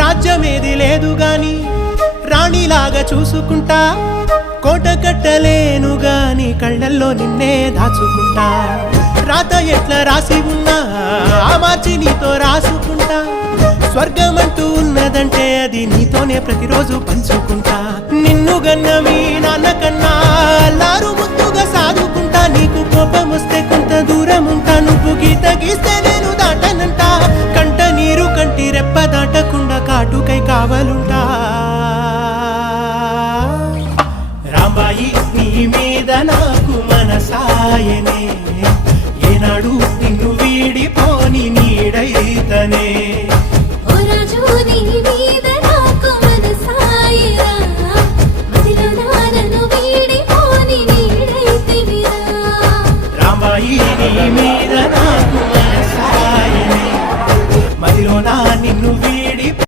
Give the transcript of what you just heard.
రాజ్యమేది లేదు గాని రాణిలాగా చూసుకుంటా, కోట కట్టలేను గాని కళ్ళల్లో నిన్నే దాచుకుంటా. రాత ఎట్లా రాసి ఉన్నా ఆ మార్చి నీతో రాసుకుంటా. స్వర్గమంటూ ఉన్నదంటే అది నీతోనే ప్రతిరోజు పంచుకుంటా. నిన్ను గన్న మీ నాన్న కన్నా అల్లారు ముద్దుగా సాదుకుంటా. నీకు కోపం వస్తే కొంత దూరం ఉంటా, నువ్వు గీత గీస్తే నేను దాటనంటా. కంట నీరు కంటి రెప్ప దాటకుండా కాటుకై కావలుంటా. రాంబాయి నీ మీద నాకు మనసాయనే.